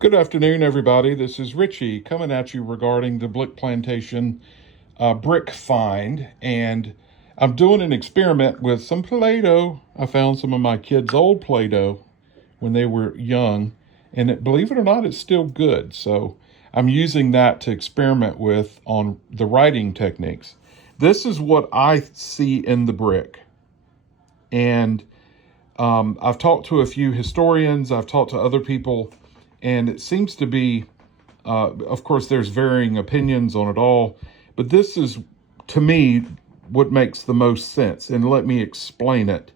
Good afternoon, everybody. This is Richie coming at you regarding the Blick Plantation brick find. And I'm doing an experiment with some Play-Doh. I found some of my kids' old Play-Doh when they were young. And believe it or not, it's still good. So I'm using that to experiment with on the writing techniques. This is what I see in the brick. And I've talked to a few historians. I've talked to other people. And it seems to be, of course, there's varying opinions on it all, but this is, to me, what makes the most sense. And let me explain it.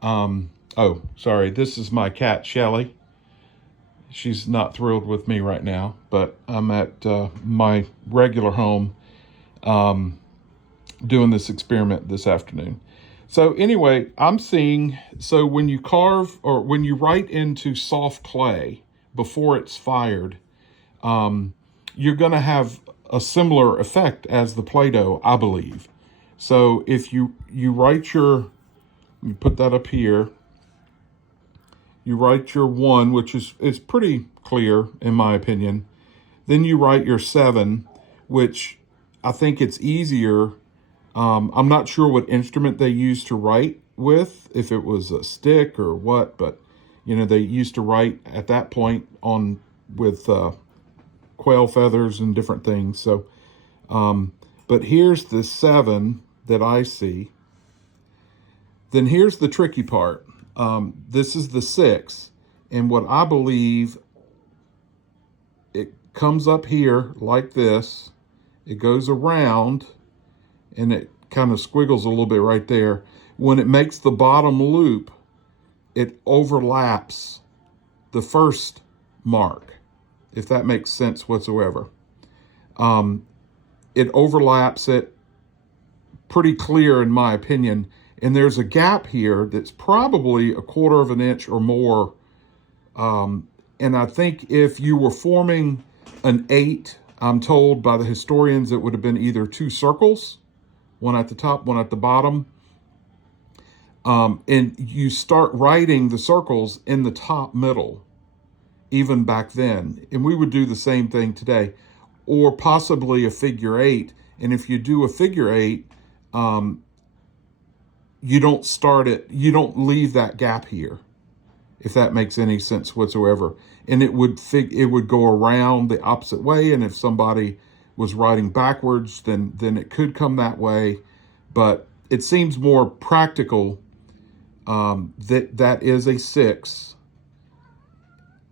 Oh, sorry, this is my cat, Shelly. She's not thrilled with me right now, but I'm at my regular home doing this experiment this afternoon. So anyway, I'm seeing, so when you carve or when you write into soft clay, before it's fired, you're going to have a similar effect as the Play-Doh, I believe. So if you write you put that up here, you write your 1, which is pretty clear in my opinion. Then you write your 7, which I think it's easier. I'm not sure what instrument they used to write with, if it was a stick or what, but you know, they used to write at that point with quail feathers and different things. So, but here's the 7 that I see. Then here's the tricky part. This is the 6. And what I believe, it comes up here like this. It goes around and it kind of squiggles a little bit right there. When it makes the bottom loop, it overlaps the first mark, if that makes sense whatsoever. It overlaps it pretty clear in my opinion. And there's a gap here that's probably 1/4 of an inch or more. And I think if you were forming an 8, I'm told by the historians it would have been either 2 circles, one at the top, one at the bottom. And you start writing the circles in the top middle, even back then. And we would do the same thing today, or possibly a figure 8. And if you do a figure 8, you don't start it, you don't leave that gap here, if that makes any sense whatsoever. And it would go around the opposite way. And if somebody was writing backwards, then it could come that way. But it seems more practical. That is a 6,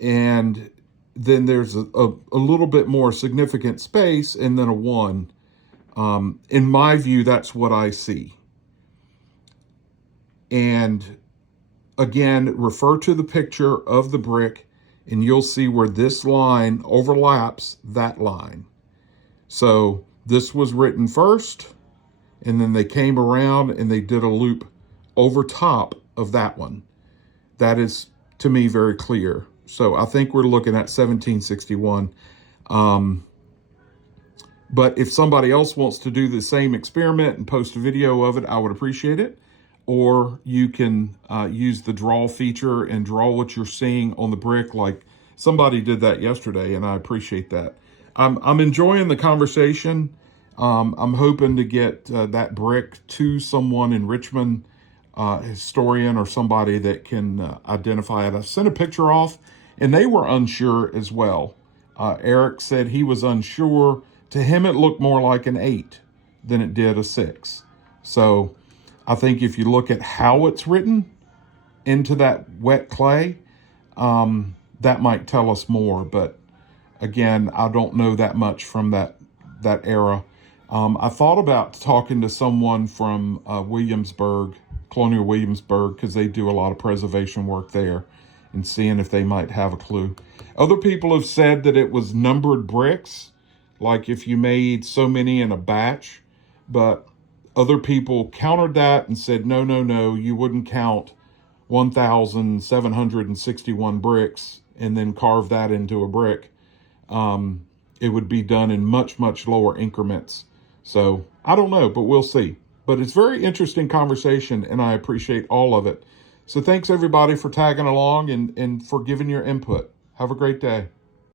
and then there's a little bit more significant space, and then a 1. In my view, that's what I see. And again, refer to the picture of the brick, and you'll see where this line overlaps that line. So this was written first, and then they came around and they did a loop over top of that one. That is, to me, very clear. So I think we're looking at 1761. But if somebody else wants to do the same experiment and post a video of it, I would appreciate it. Or you can use the draw feature and draw what you're seeing on the brick, like somebody did that yesterday, and I appreciate that. I'm enjoying the conversation. I'm hoping to get that brick to someone in Richmond, historian or somebody that can identify it. I sent a picture off, and they were unsure as well. Eric said he was unsure. To him, it looked more like an 8 than it did a 6. So I think if you look at how it's written into that wet clay, that might tell us more. But again, I don't know that much from that era. I thought about talking to someone from Williamsburg, Colonial Williamsburg, because they do a lot of preservation work there, and seeing if they might have a clue. Other people have said that it was numbered bricks, like if you made so many in a batch, but other people countered that and said, no, you wouldn't count 1,761 bricks and then carve that into a brick. It would be done in much, much lower increments. So I don't know, but we'll see. But it's very interesting conversation, and I appreciate all of it. So thanks everybody for tagging along and for giving your input. Have a great day.